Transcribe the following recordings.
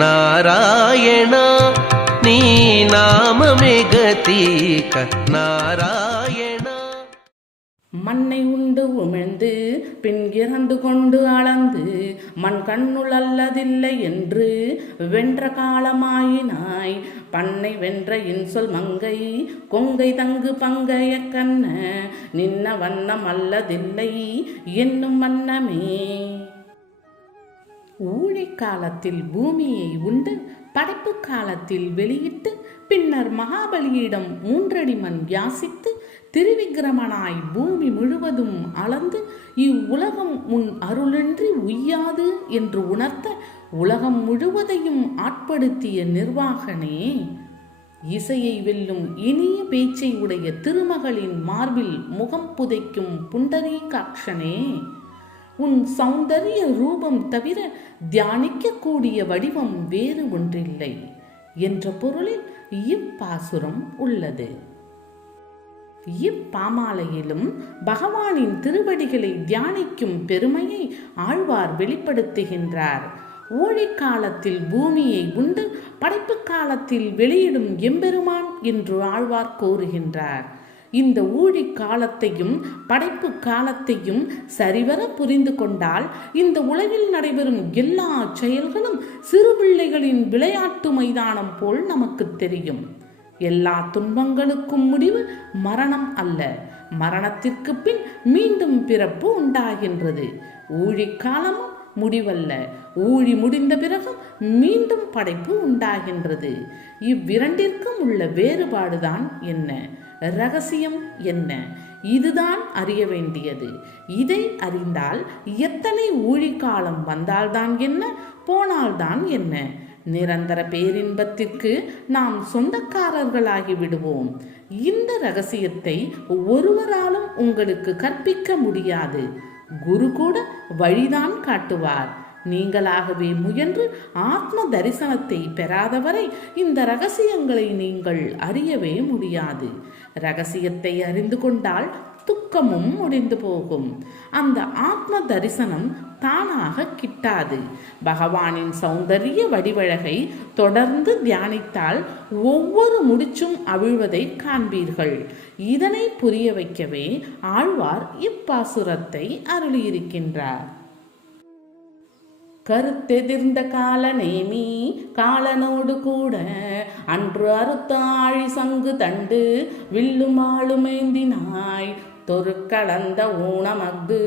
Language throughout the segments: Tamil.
నారాయణ నీ నామమే గతీక నారాయణ மண்ணை உண்டு உமிழ்ந்து பின் இறந்து கொண்டு அளந்து மண் கண்ணுள் அல்லதில்லை என்று வென்ற காலமாயினாய் பண்ணை வென்ற இன்சொல் மங்கை கொங்கை தங்கு பங்கைய கண்ண நின்ன வண்ணம் அல்லதில்லை என்னும் வண்ணமே ஊழை காலத்தில் பூமியை உண்டு படைப்பு காலத்தில் வெளியிட்டு பின்னர் மகாபலியிடம் மூன்றடி மண் யாசித்து திருவிக்கிரமனாய் பூமி முழுவதும் அளந்து இவ்வுலகம் உன் அருளின்றி உய்யாது என்று உணர்த்த உலகம் முழுவதையும் ஆட்படுத்திய நிர்வாகனே இசையை வெல்லும் இனிய பேச்சை உடைய திருமகளின் மார்பில் முகம் புதைக்கும் புண்டரீகாட்சனே. உன் சௌந்தரிய ரூபம் தவிர தியானிக்கக்கூடிய வடிவம் வேறு ஒன்றில்லை என்ற பொருளில் இப்பாசுரம் உள்ளது. இப்பாமாலையிலும் பகவானின் திருவடிகளை தியானிக்கும் பெருமையை ஆழ்வார் வெளிப்படுத்துகின்றார். ஊழி காலத்தில் பூமியை உண்டு படைப்பு காலத்தில் வெளியிடும் எம்பெருமான் என்று ஆழ்வார் கூறுகின்றார். இந்த ஊழி காலத்தையும் படைப்பு காலத்தையும் சரிவர புரிந்து கொண்டால் இந்த உலகில் நடைபெறும் எல்லா செயல்களும் சிறு பிள்ளைகளின் விளையாட்டு மைதானம் போல் நமக்கு தெரியும். எல்லா துன்பங்களுக்கும் முடிவு மரணம் அல்ல. மரணத்திற்கு பின் மீண்டும் பிறப்பு உண்டாகின்றது. ஊழி காலமும் முடிவல்ல. ஊழி முடிந்த பிறகும் மீண்டும் படைப்பு உண்டாகின்றது. இவ்விரண்டிற்கும் உள்ள வேறுபாடுதான் என்ன? ரகசியம் என்ன? இதுதான் அறிய வேண்டியது. இதை அறிந்தால் எத்தனை ஊழிக்காலம் வந்தால்தான் என்ன? போனால்தான் என்ன? நிரந்தர பேரின்பத்திற்கு நாம் சொந்தக்காரர்களாகி விடுவோம். இந்த ரகசியத்தை ஒருவராலும் உங்களுக்கு கற்பிக்க முடியாது. குரு கூட வழிதான் காட்டுவார். நீங்களாகவே முயன்று ஆத்ம தரிசனத்தை பெறாதவரை இந்த ரகசியங்களை நீங்கள் அறியவே முடியாது. ரகசியத்தை அறிந்து கொண்டால் துக்கமும் முடிந்து போகும். அந்த ஆத்ம தரிசனம் தானாக கிட்டாது. பகவானின் சௌந்தரிய வடிவழகை தொடர்ந்து தியானித்தால் ஒவ்வொரு முடிச்சும் அவிழ்வதை காண்பீர்கள். இதனை புரிய வைக்கவே ஆழ்வார் இப்பாசுரத்தை அருளியிருக்கின்றார். கருத்தெதிர்ந்த கால நேமி காலனோடு கூட அன்று அறுத்தாழி சங்கு தண்டு வில்லுமாளுமேந்தினாய் கலந்த ஊனமஃது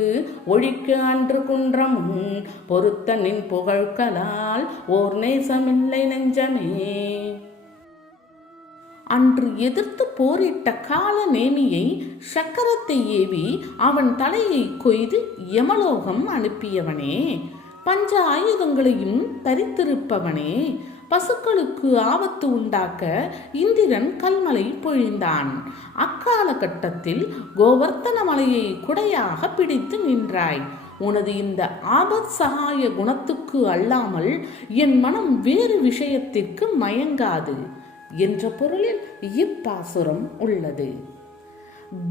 ஒழிக்கு அன்று குன்றமுன் பொருத்த நின் புகழ்களால் ஓர் நேசமில்லை நெஞ்சமே. அன்று எதிர்த்து போரிட்ட கால நேமியை சக்கரத்தை ஏவி அவன் தலையை கொய்து யமலோகம் அனுப்பியவனே. பஞ்ச ஆயுதங்களையும் தரித்திருப்பவனே பசுக்களுக்கு ஆபத்து உண்டாக்க இந்திரன் கல்மலை பொழிந்தான். அக்கால கட்டத்தில் கோவர்த்தன மலையை குடையாக பிடித்து நின்றாய். உனது இந்த ஆபத் சகாய குணத்துக்கு அல்லாமல் என் மனம் வேறு விஷயத்திற்கு மயங்காது என்ற பொருளில் இப்பாசுரம் உள்ளது.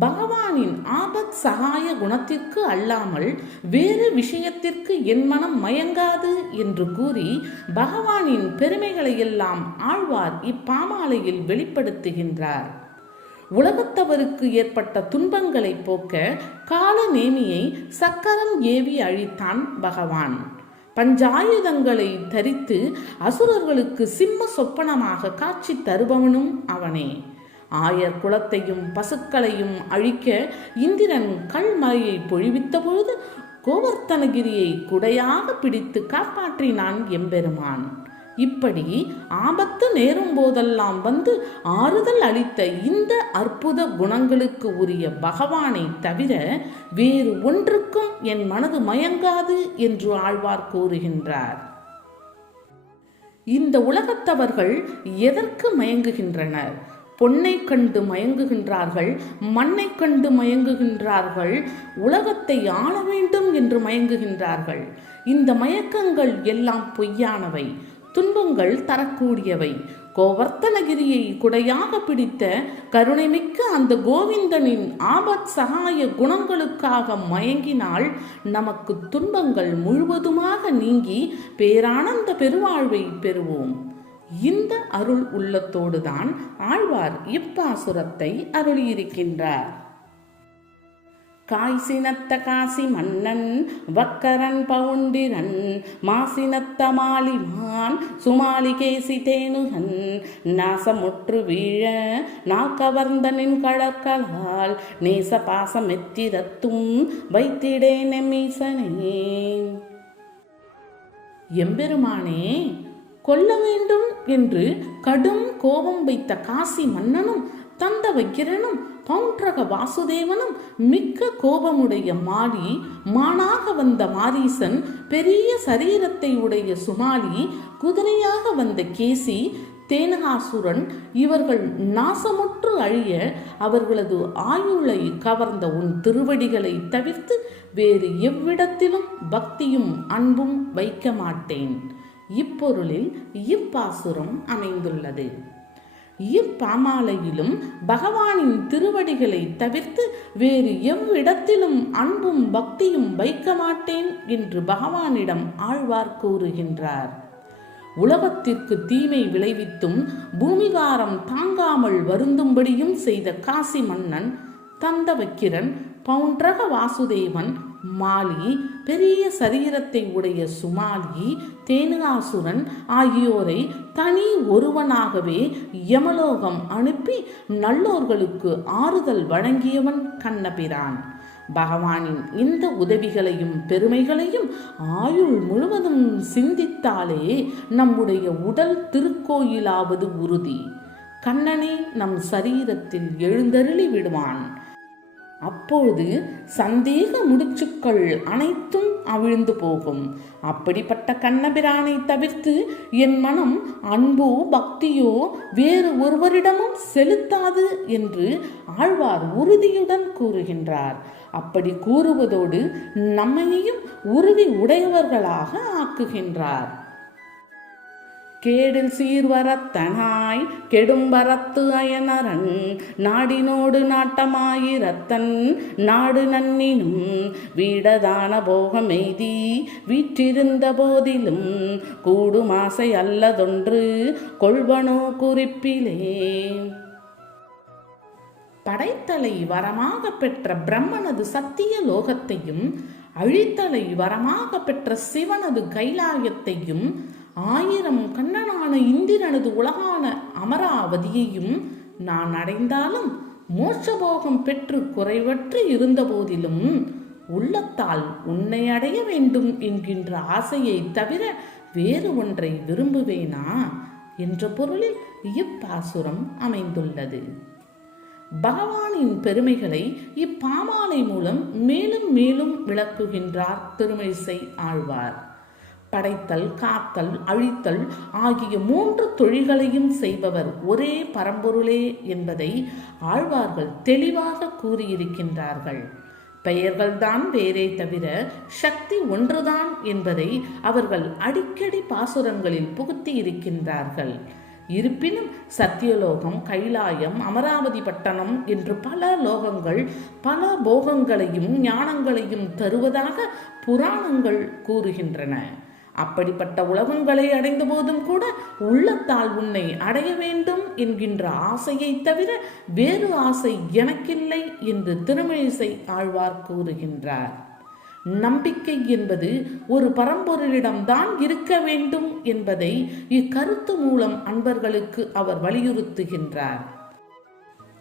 பகவானின் ஆபத் சகாய குணத்திற்கு அல்லாமல் வேறு விஷயத்திற்கு என் மனம் மயங்காது என்று கூறி பகவானின் பெருமைகளை எல்லாம் ஆழ்வார் இப்பாமாலையில் வெளிப்படுத்துகின்றார். உலகத்தவருக்கு ஏற்பட்ட துன்பங்களை போக்க கால நேமியை சக்கரம் ஏவி அழித்தான் பகவான். பஞ்சாயுதங்களை தரித்து அசுரர்களுக்கு சிம்ம சொப்பனமாக காட்சி தருபவனும் அவனே. ஆயர் குலத்தையும் பசுக்களையும் அழிக்க இந்திரன் கல்மலையை பொழிவித்த பொழுது கோவர்த்தனகிரியை குடையாக பிடித்து காப்பாற்றினான் எம்பெருமான். இப்படி ஆபத்து நேரும் போதெல்லாம் வந்து ஆறுதல் அளித்த இந்த அற்புத குணங்களுக்கு உரிய பகவானை தவிர வேறு ஒன்றுக்கும் என் மனது மயங்காது என்று ஆழ்வார் கூறுகின்றார். இந்த உலகத்தவர்கள் எதற்கு மயங்குகின்றனர்? பொன்னை கண்டு மயங்குகின்றார்கள் மண்ணை கண்டு மயங்குகின்றார்கள் உலகத்தை ஆள வேண்டும் என்று மயங்குகின்றார்கள். இந்த மயக்கங்கள் எல்லாம் பொய்யானவை துன்பங்கள் தரக்கூடியவை. கோவர்த்தனகிரியை குடையாக பிடித்த கருணைமிக்க அந்த கோவிந்தனின் ஆபத் சகாய குணங்களுக்காக மயங்கினால் நமக்கு துன்பங்கள் முழுவதுமாக நீங்கி பேரானந்த பெருவாழ்வை பெறுவோம். இந்த அருள் உள்ளத்தோடுதான் ஆழ்வார் இப்பாசுரத்தை அருளியிருக்கின்றார். காய்சினத்த காசி மன்னன் வக்கரன் பவுண்டிரன் மாசினத்த மாலிமான் சுமாலி கேசி தேனுகன் நாசமுற்று வீழ நாக்கவர்ந்தனின் கழற்கலால் நேச பாசம் எத்திரத்தும் வைத்திடே மீசனே. எம்பெருமானே கொல்ல வேண்டும் என்று கடும் கோபம் வைத்த காசி மன்னனும் தந்த வைக்கிறனும் தோன்றக வாசுதேவனும் மிக்க கோபமுடைய மாலி மானாக வந்த மாரீசன் பெரிய சரீரத்தை உடைய சுமாலி குதிரையாக வந்த கேசி தேனகாசுரன் இவர்கள் நாசமுற்று அழிய அவர்களது ஆயுளை கவர்ந்த உன் திருவடிகளை தவிர்த்து வேறு எவ்விடத்திலும் பக்தியும் அன்பும் வைக்க மாட்டேன் இப்பொருளில் இப்பாசுரம் அமைந்துள்ளது. இப்பாமாலையிலும் பகவானின் திருவடிகளை தவிர்த்து வேறு எவ்விடத்திலும் அன்பும் பக்தியும் வைக்க மாட்டேன் என்று பகவானிடம் ஆழ்வார் கூறுகின்றார். உலகத்திற்கு தீமை விளைவித்தும் பூமிகாரம் தாங்காமல் வருந்தும்படியும் செய்த காசி மன்னன் தந்தவக்கிரன் பவுன்றக வாசுதேவன் மாலி பெரிய சரீரத்தை உடைய சுமாலி தேனுகாசுரன் ஆகியோரை தனி ஒருவனாகவே யமலோகம் அனுப்பி நல்லோர்களுக்கு ஆறுதல் வழங்கியவன் கண்ணபிரான். பகவானின் இந்த உதவிகளையும் பெருமைகளையும் ஆயுள் முழுவதும் சிந்தித்தாலே நம்முடைய உடல் திருக்கோயிலாவது உறுதி. கண்ணனே நம் சரீரத்தில் எழுந்தருளி விடுவான். அப்பொழுது சந்தேக முடிச்சுக்கள் அனைத்தும் அவிழ்ந்து போகும். அப்படிப்பட்ட கண்ணபிரானை தவிர்த்து என் மனம் அன்போ பக்தியோ வேறு ஒருவரிடமும் செலுத்தாது என்று ஆழ்வார் உறுதியுடன் கூறுகின்றார். அப்படி கூறுவதோடு நம்மையும் உறுதி உடையவர்களாக ஆக்குகின்றார். கேடில் சீர்வரத்தனாய் கெடும்பரத்து அயனரன் நாடினோடு நாட்டமாயிரத்தன் நாடு நன்னினும் வீடதான போகமெய்தி வீற்றிருந்த போதிலும் கூடுமாசை அல்லதொன்று கொள்வனோ குறிப்பிலே. படைத்தலை வரமாக பெற்ற பிரம்மனது சத்திய லோகத்தையும் அழித்தலை வரமாக பெற்ற சிவனது கைலாயத்தையும் ஆயிரம் கண்ணனான இந்திரனது உலகான அமராவதியையும் நான் அடைந்தாலும் மோட்சபோகம் பெற்று குறைவற்று இருந்த போதிலும் உள்ளத்தால் உன்னை அடைய வேண்டும் என்கின்ற ஆசையை தவிர வேறு ஒன்றை விரும்புவேனா? என்ற பொருளில் இப்பாசுரம் அமைந்துள்ளது. பகவானின் பெருமைகளை இப்பாமாலை மூலம் மேலும் மேலும் விளக்குகின்றார் பெருமைசை ஆழ்வார். படைத்தல் காத்தல் அழித்தல் ஆகிய மூன்று தொழில்களையும் செய்பவர் ஒரே பரம்பொருளே என்பதை ஆழ்வார்கள் தெளிவாக கூறியிருக்கின்றார்கள். பெயர்கள்தான் வேறே தவிர சக்தி ஒன்றுதான் என்பதை அவர்கள் அடிக்கடி பாசுரங்களில் புகுத்தி இருக்கின்றார்கள் இருப்பினும் சத்தியலோகம் கைலாயம் அமராவதி பட்டணம் என்று பல லோகங்கள் பல போகங்களையும் ஞானங்களையும் தருவதாக புராணங்கள் கூறுகின்றன. அப்படிப்பட்ட உலகங்களை அடைந்த போதும் கூட உள்ளத்தால் உன்னை அடைய வேண்டும் என்கின்ற ஆசையை தவிர வேறு ஆசை எனக்கில்லை என்று திருமழிசை ஆழ்வார் கூறுகின்றார். நம்பிக்கை என்பது ஒரு பரம்பொருளிடம்தான் இருக்க வேண்டும் என்பதை இக்கருத்து மூலம் அன்பர்களுக்கு அவர் வலியுறுத்துகின்றார்.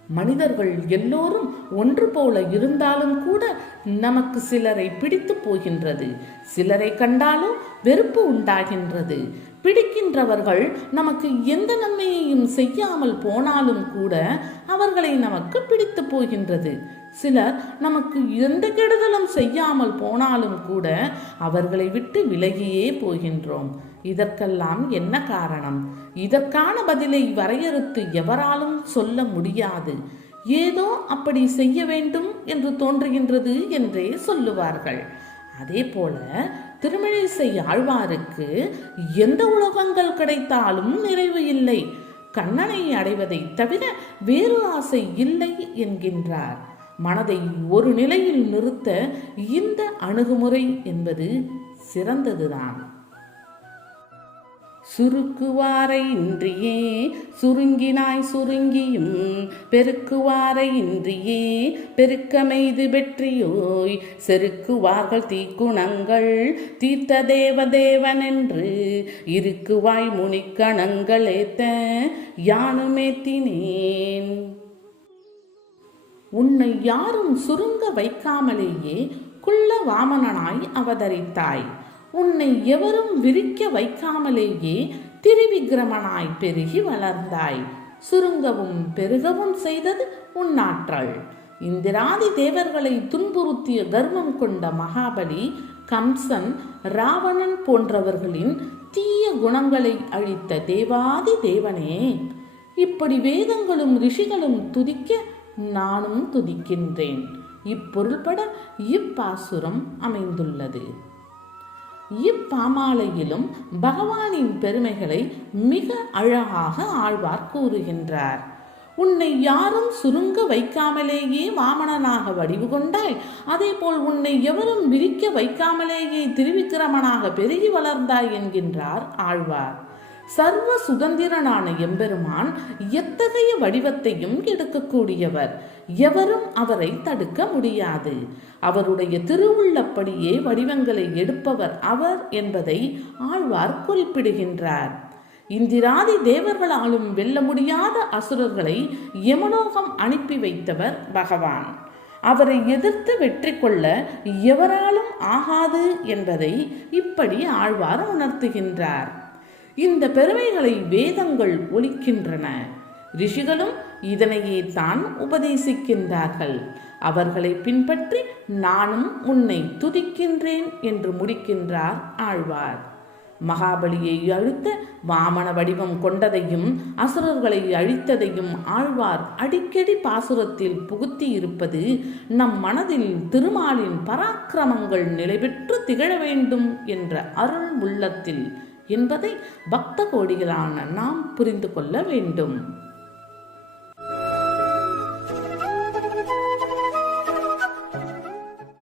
மனிதர்கள் எல்லோரும் ஒன்று போல இருந்தாலும் கூட நமக்கு சிலரை பிடித்து போகின்றது. சிலரை கண்டாலும் வெறுப்பு உண்டாகின்றது. பிடிக்கின்றவர்கள் நமக்கு எந்த நன்மையையும் செய்யாமல் போனாலும் கூட அவர்களை நமக்கு பிடித்து போகின்றது. சிலர் நமக்கு எந்த கெடுதலும் செய்யாமல் போனாலும் கூட அவர்களை விட்டு விலகியே போகின்றோம். இதற்கெல்லாம் என்ன காரணம்? இதற்கான பதிலை வரையறுத்து எவராலும் சொல்ல முடியாது. ஏதோ அப்படி செய்ய வேண்டும் என்று தோன்றுகின்றது என்றே சொல்லுவார்கள். அதே போல திருமழிசை ஆழ்வாருக்கு எந்த உலகங்கள் கிடைத்தாலும் நிறைவு இல்லை. கண்ணனை அடைவதை தவிர வேறு ஆசை இல்லை என்கின்றார். மனதை ஒரு நிலையில் நிறுத்த இந்த அணுகுமுறை என்பது சிறந்ததுதான். சுருக்குவாரை இன்றியே சுருங்கினாய் சுருங்கியும் பெருக்குவாரை இன்றியே பெருக்கமைது வெற்றியோய் செருக்குவார்கள் தீக்குணங்கள் தீர்த்த தேவ தேவனென்று இருக்குவாய் முனிக்கணங்கள் ஏத்த யானுமேத்தினேன் உன்னை யாரும் சுருங்க வைக்காமலேயே குள்ள வாமனனாய் அவதரித்தாய். உன்னை எவரும் விரிக்க வைக்காமலேயே திரிவிக்கிரமனாய் பெருகி வளர்ந்தாய். சுருங்கவும் பெருகவும் செய்தது உன்னாற்றல் இந்திராதி தேவர்களை துன்புறுத்திய கர்வம் கொண்ட மகாபலி கம்சன் ராவணன் போன்றவர்களின் தீய குணங்களை அழித்த தேவாதி தேவனே. இப்படி வேதங்களும் ரிஷிகளும் துதிக்க நானும் துதிக்கின்றேன். இப்பொருள்பட இப்பாசுரம் அமைந்துள்ளது. இப்பாமாலையிலும் பகவானின் பெருமைகளை மிக அழகாக ஆழ்வார் கூறுகின்றார். உன்னை யாரும் சுருங்க வைக்காமலேயே வாமணனாக வடிவு கொண்டாய் அதே போல் உன்னை எவரும் விரிக்க வைக்காமலேயே திருவிக்கிரமனாக பெருகி வளர்ந்தாய் என்கின்றார் ஆழ்வார். சர்வ சுதந்திரனான எம்பெருமான் எத்தகைய வடிவத்தையும் எடுக்கக்கூடியவர். எவரும் அவரை தடுக்க முடியாது. அவருடைய திருவுள்ளப்படியே வடிவங்களை எடுப்பவர் அவர் என்பதை ஆழ்வார் குறிப்பிடுகின்றார். இந்திராதி தேவர்களாலும் வெல்ல முடியாத அசுரர்களை யமலோகம் அனுப்பி வைத்தவர் பகவான். அவரை எதிர்த்து வெற்றி கொள்ள எவராலும் ஆகாது என்பதை இப்படி ஆழ்வார் உணர்த்துகின்றார். இந்த பெருமைகளை வேதங்கள் ஒலிக்கின்றன. ரிஷிகளும் இதனையே தான் உபதேசிக்கின்றார்கள். அவர்களை பின்பற்றி நானும் உன்னை துதிக்கின்றேன் என்று முடிக்கின்றார் ஆழ்வார். மகாபலியை அழுத்த வாமன வடிவம் கொண்டதையும் அசுரர்களை அழித்ததையும் ஆழ்வார் அடிக்கடி பாசுரத்தில் புகுத்தி இருப்பது நம் மனதில் திருமாலின் பராக்கிரமங்கள் நிலைபெற்று திகழ வேண்டும் என்ற அருள் உள்ளத்தில் என்பதை பக்த கோடிகளான நாம் புரிந்து கொள்ள வேண்டும்.